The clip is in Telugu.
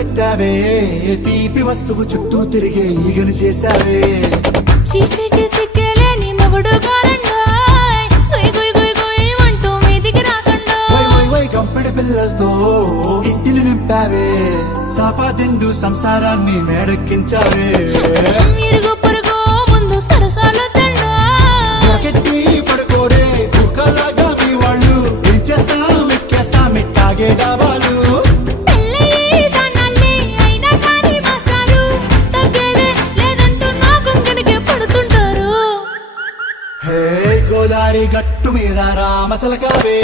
పెట్టావే తీపి వస్తువు చుట్టూ తిరిగే ఈగలు చేశావే చీచి చేసి కేలేని మొగుడు కారండాయ్ గుయ్ గుయ్ గుయ్ గుయ్ అంటూ మీదికి రాకండా వై వై వై గంపెడి పిల్లలతో ఇంటిని నింపావే సాపాదిండు సంసారాన్ని మేడెక్కించావే ఇరుగు పొరుగు ముందు సరసాలు తండా నాకెట్టి పడుకోరే కుక్కలాగా మీ వాళ్ళు ఏం చేస్తాం ఎక్కేస్తాం ఇట్టాగే డాబాలు పెళ్ళయి సన్నాళ్ళే అయినా కానీ మాస్తారు తగ్గేదే లేదంటూ నా గుంగడికే పడుతుంటారు హే గోదారి గట్టు మీద రామసలకావే